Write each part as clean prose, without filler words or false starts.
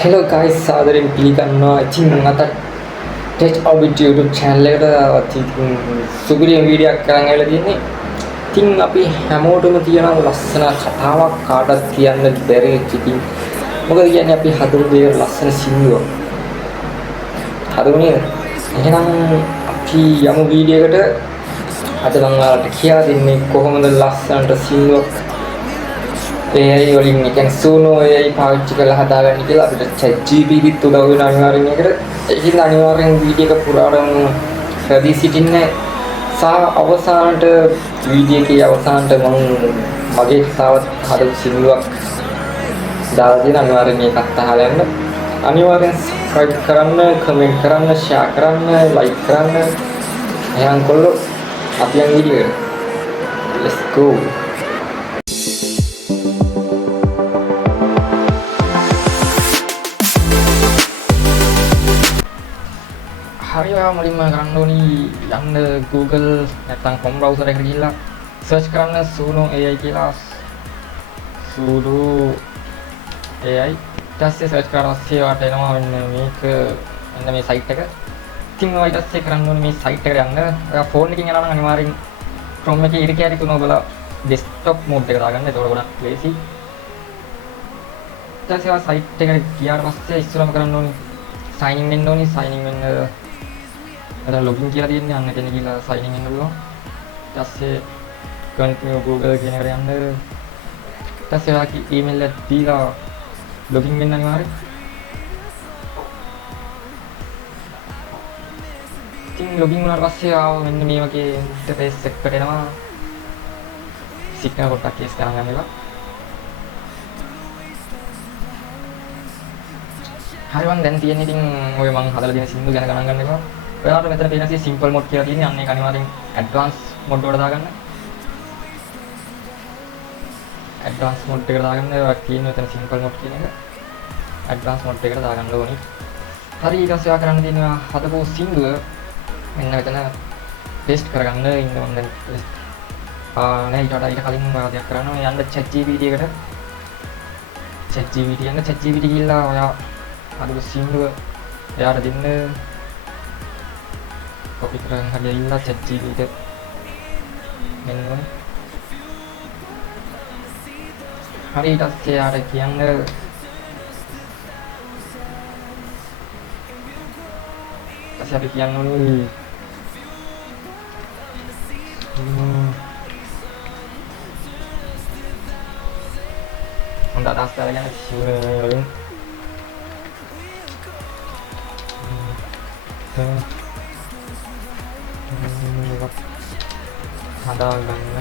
Hello guys, සාදරයෙන් පිළිගන්නවා. ඉතින් අද ටෙච් ඔබිට් YouTube channel එකට ඉතින් සුපිරිම වීඩියෝ එකක් කරන් ඇවිල්ලා තියෙන්නේ. ඉතින් අපි හැමෝටම තියෙන ලස්සන කතාවක් කාටවත් කියන්න බැරි ඉතින් මොකද කියන්නේ අපි හදමු මේ ලස්සන සින්දුවක්. හදමු නේද? එහෙනම් අපි යමු වීඩියෝ එකට. අද මම ඔයාලට කියා දෙන්නේ කොහොමද ලස්සනට සින්දුවක් AI වලින් කියන්නේ සූනෝ AI පාවිච්චි කරලා හදාගන්න කියලා අපිට ChatGPT උදව් වෙන අනිවාර්යෙන් එකට. ඒකින් අනිවාර්යෙන් වීඩියෝ එක පුරාටම රැඳී සිටින්න සහ අවසානට වීඩියෝ එකේ අවසානට මම මගේ තවත් හදපු සින්දුවක් දාලා දෙන අනිවාර්යෙන් මේකත් අහලා යන්න. අනිවාර්යෙන් subscribe කරන්න, comment කරන්න, share කරන්න, like කරන්න. එහෙනම් කොල්ලෝ අපි යන් වීඩියෝ එකට. Let's go. හරි ඔයා මුලින්ම කරන්න ඕනි යන්න Google නැත්නම් Chrome browser එකට ගිහිල්ලා search කරන්න suno AI කියලා suno AI ඊට පස්සේ search කරලා පස්සේ ඔයාලට එනවා මෙන්න මේක මෙන්න මේ site එක. ඉතින් ඔයා ඊට පස්සේ කරන්න ඕනේ මේ site එකට යන්න. ඔයා phone එකකින් යනවා නම් අනිවාර්යෙන් Chrome එකේ ඉරි කැරි තුන ඔබලා desktop mode එක දාගන්න. ඒක ගොඩක් lazy. ඊට පස්සේ ඔයා site එකට ගියාට පස්සේ ඉස්සරම කරන්න ඕනේ sign in වෙන්න ඕනේ. sign in වෙන්න අර login කියලා තියෙන්නේ අන්න එතන ගිහලා sign in වෙන්න පුළුවන්. ඊට පස්සේ continue Google කියන එකට යන්න. ඊට පස්සේ ඔයාගේ email එක දීලා login වෙන්න අනිවාර්යයි. ඉතින් login වුණාට පස්සේ ආව මෙන්න මේ වගේ interface එකකට එනවා. signal පොඩ්ඩක් case කරන් ගන්න එපා. හරි මම දැන් තියෙන්නේ ඉතින් ඔය මම හදලා දෙන සින්දු ගැන ගණන් ගන්න එපා. ඔයාලට මෙතන තියෙන simple mode කියලා තියෙන්නේ අන්න ඒක අනිවාර්යෙන් advanced mode වලට දාගන්න. advanced mode එකට දාගන්න. ඔයාලා තියෙන මෙතන simple mode කියන එක advanced mode එකට දාගන්න ඕනේ. හරි ඊට පස්සේ ඔයා කරන්න තියෙනවා හදපු සින්දුව මෙන්න මෙතන paste කරගන්න. ඉන්න මම දැන් නෑ ඊට කලින් ඔයා දෙයක් කරන්න ඕනේ. යන්න ChatGPT එකට. ChatGPT ගිහලා ඔයා හදපු සින්දුව එයාට දෙන්න. copy කරගෙන හරියilla ChatGPT එක මෙන්න හරි ඊට පස්සේ යාට කියන්න ඊපස්සේ අපි කියන්න ඕනේ හොඳ අදහස් කරගෙන වලින් හදාගන්න.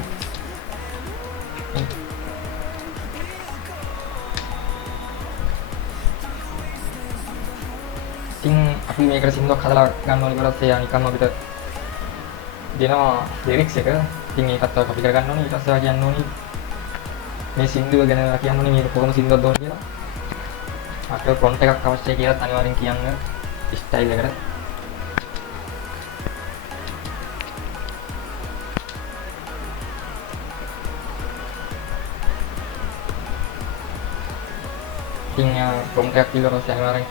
ඉතින් අපි මේකට සින්දුවක් හදලා ගන්න ඕනේ කියලා පස්සේ නිකම්ම අපිට දෙනවා ලිරික්ස් එක. ඉතින් ඒකත් ඔය කොපි කරගන්න ඕනේ. ඊට පස්සේ කියන්න ඕනේ මේ සින්දුව ගැන කියන්න ඕනේ මේක කොහොම සින්දුවක්ද ඕනේ කියලා. අපිට ප්‍රොම්ප්ට් එකක් අවශ්‍යයි කියලා අනිවාර්යෙන් කියන්න ස්ටයිල් එකට. ඉතින් prompt එකක් දීලා පස්සේ අනිවාර්යෙන්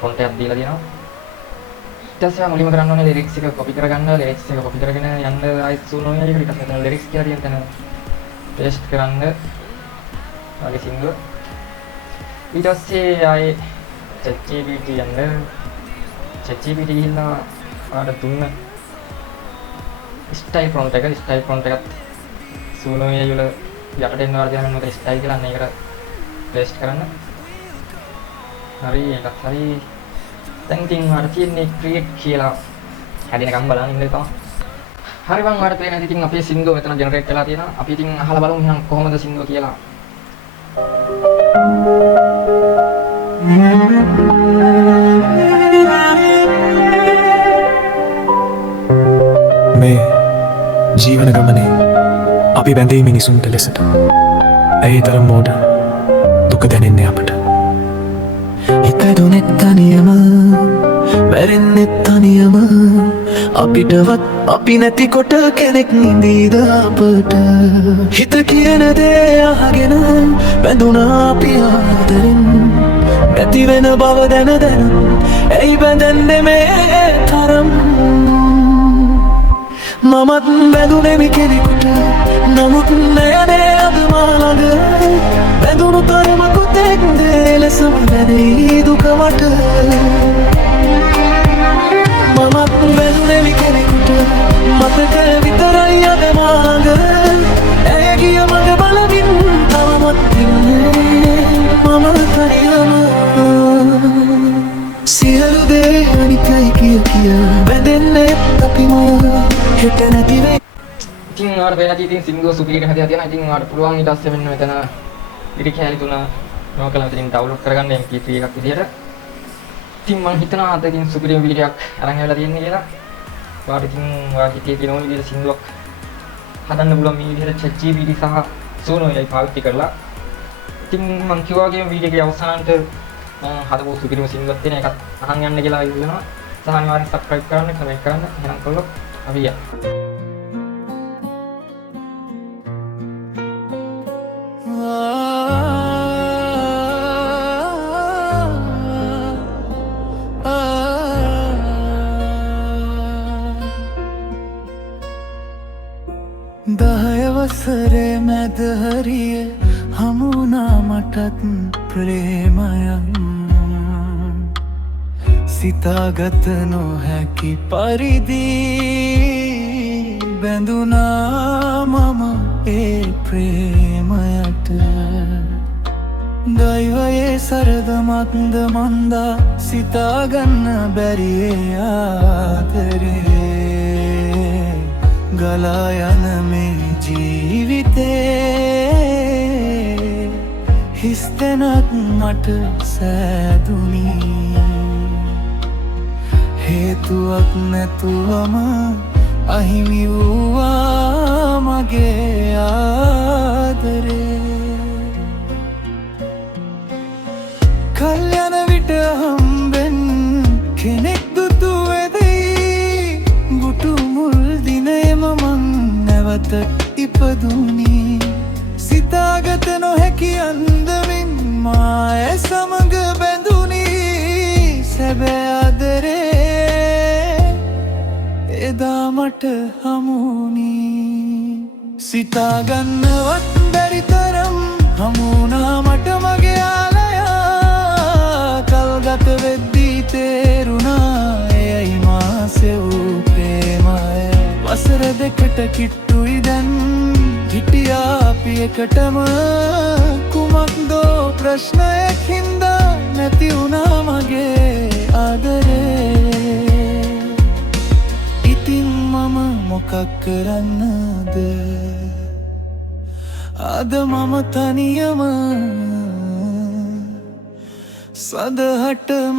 prompt එකක් දීලා දෙනවා. ඊට පස්සේ මුලින්ම කරන්න ඕනේ lyrics එක copy කරගන්න. lyrics එක copy කරගෙන යන්න ආයෙත් suno AI එකට. ඊට පස්සේ මෙතන lyrics කියලා තියෙන තැන paste කරන්න. වගේ සින්දුව. ඊට පස්සේ ආයේ ChatGPT යන්න. ChatGPT ගිහිල්ලා ආඩ දුන්න style prompt එකත් suno AI වල යටට එන්න වල තියෙන මොකද style කියලා අන්න ඒකට paste කරන්න. හරි ඒකත් හරි. දැන් ඉතින් මට තියෙන්නේ create කියලා හැදෙනකම් බලන්න ඉන්න තමයි. හරි මම ඔයාලට පේන ඉතින් අපේ සින්දුව මෙතන generate වෙලා තියෙනවා. අපි ඉතින් අහලා බලමු එහෙනම් කොහොමද සින්දුව කියලා. මේ ජීවන ගමනේ අපි බැඳේ මිනිසුන්ට ලෙසට. ඇයි තරම් මෝඩ දුක දැනෙන්නේ අපට. හිතදුනෙත් තනියම වැරෙන්නෙත් තනියම අපිටවත් අපි නැතිකොට කෙනෙක් නිදීද අපට. හිත කියන දේ අහගෙන බැඳුනා අපි ආදරෙන් ඇති වෙන බව දැන දැන ඇයි බැඳෙන්නේ මේ තරම් මමත් බැඳුනෙමි කෙනෙකුට නමුත් නෑනේ අද මාළඟ බැඳුණු තරමකුත් එක්දේ ලෙසම දැනේ දුක මට මමත් බැඳුනෙමි කෙනෙකුට මතක විතරයි අද මාළඟ ඇය ගිය මඟ බලමින් තවමත් ඉන්නේ මම තනියම සියලු දේ අනිත්‍යයි කිය බැඳෙන්නේ අපිම හෙට නැති වෙයි ඉතින් ඔයාලට පේනවා ඉතින් සිංදුව සුපිරියට හැදලා තියෙනවා. ඉතින් ඔයාලට පුළුවන් ඊට පස්සේ මෙන්න මෙතන ලිරික් කැලි තුන නොකලා මෙතනින් ඩවුන්ලෝඩ් කරගන්න MP3 එකක් විදියට. ඉතින් මම හිතනවා අද ඉතින් සුපිරිම වීඩියෝ එකක් අරන් ඇවිල්ලා තියෙන්නේ කියලා. ඔයාලට ඉතින් ඔයාලට හිතේ තියෙන ඕන විදියට සිංදුවක් හදන්න පුළුවන් මේ විදියට ChatGPT සහ Suno AI පාවිච්චි කරලා. ඉතින් මම කිව්වා වගේම වීඩියෝ එකේ අවසානට මම හදපු සුපිරිම සිංදුවක් තියෙන එකත් අහන් යන්න කියලා ඉල්ලනවා. සහ අනිවාර්යෙන් subscribe කරන්න, comment කරන්න. එහෙනම් කොල්ලෝ අපි යමු. දහයවසරේ මැද හරිය හමුණා මටත් ප්‍රේමයන් සිතාගත නොහැකි පරිදි බැඳුනා මම ඒ ප්‍රේමයට දෛවයේ සරදමත්ද මන්දා සිතාගන්න බැරියේ ආදරේ ගලා යන මේ ජීවිතේ හිස්තැනක් මට සෑදුනි හේතුවක් නැතුවම අහිමි වූවා මගේ ආදරේ කල්යන විට හම්බෙන් කෙනෙක් දුතු වෙදෙයි ගුටු මුල් දිනයම මං නැවත ඉපදුනි සිතාගත නොහැකි අන්දමින් මාය සමග බැඳුනි සැබෑ ආදරේ එදා මට හමුුණි සිතාගන්නවත් බැරි තරම් හමුුණා මට මගේ ආලයා කල්ගත වෙද්දී තේරුණා එයයි මා සෙවූ ප්‍රේමය වසර දෙකට කිට්ටුයි දැන් හිටියා අපි එකටම කුමක්දෝ ප්‍රශ්නයක් හින්දා නැති වුණා මගේ ආදරේ ඉතින් මම මොකක් කරන්නද අද මම තනියම සදහටම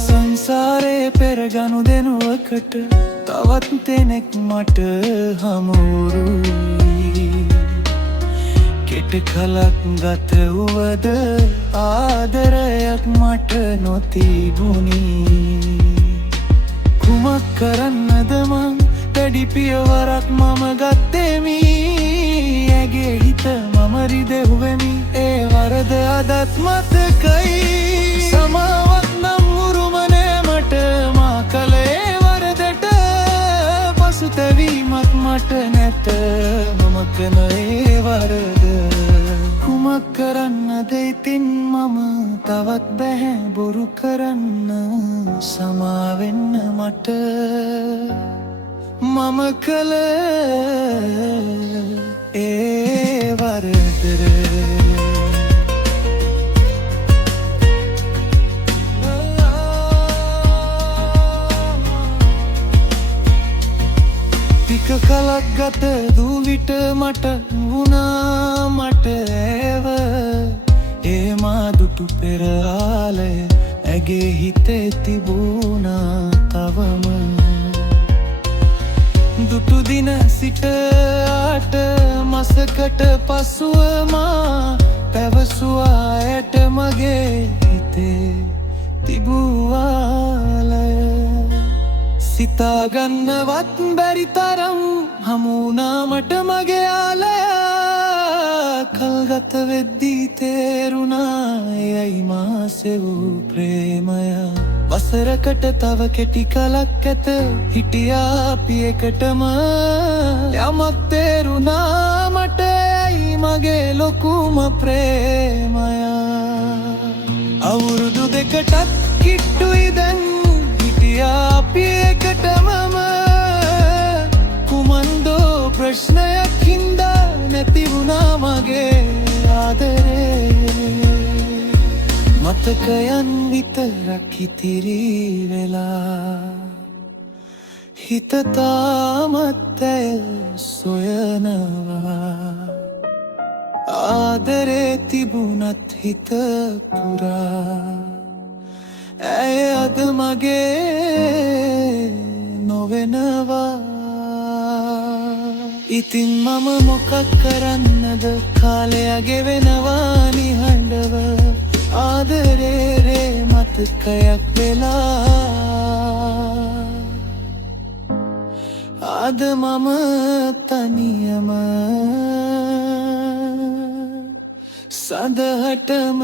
සංසාරේ පෙර ගනුදෙනුවකට තවත් දෙනෙක් මට හමුරුයි කෙට කලක් ගත වුවද ආදරයක් මට නොතිබුණි කුමක් කරන්නද මං වැඩි පියවරක් මම ගත්තෙමි ඇගේ හිත මම රිදෙව්වෙමි ඒ වරද අදත් මතකයි සමාවක් නම් උරුමනේ මට මා කළේ වරදට පසුතැවීමක් මට නැත මම කන ඒ වරද කුමක් කරන්නද ඉතින් මම තවත් බැහැ බොරු කරන්න සමාවෙන්න මට මම කළ ඒ වරදර ටික කලක් ගත දූ විට මට වුණා මට ඒව ඒ මා දුටු පෙරාලය ඇගේ හිතේ තිබුණා තවම දුටු දින සිට ආට මසකට පසුව මා පැවසුවා ඇයට මගේ හිතේ තිබුවාලය සිතාගන්නවත් බැරි තරම් හමුුණාමට මගේ ආලයා කල්ගත වෙද්දී තේරුණා එයයි මාසෙවූ ප්‍රේමය වසරකට තව කෙටි කලක් ඇත හිටියා අපි එකටම යමක් තේරුණා මට එයයි මගේ ලොකුම ප්‍රේමය අවුරුදු දෙකටත් කිට්ටුයි දැන් හිටියා අපි එකටමම කුමන්දෝ ප්‍රශ්නයක් හින්දා නැති වුණා මගේ ආදරේ මතකයන් විතරක් ඉතිරි වෙලා හිත තාමත් ඇය සොයනවා ආදරේ තිබුණත් හිත පුරා ඇය අද මගේ නොවෙනවා ඉතින් මම මොකක් කරන්නද කාලයගේ වෙනවා නිහඬව ආදරේ මතකයක් වෙලා අද මම තනියම සදහටම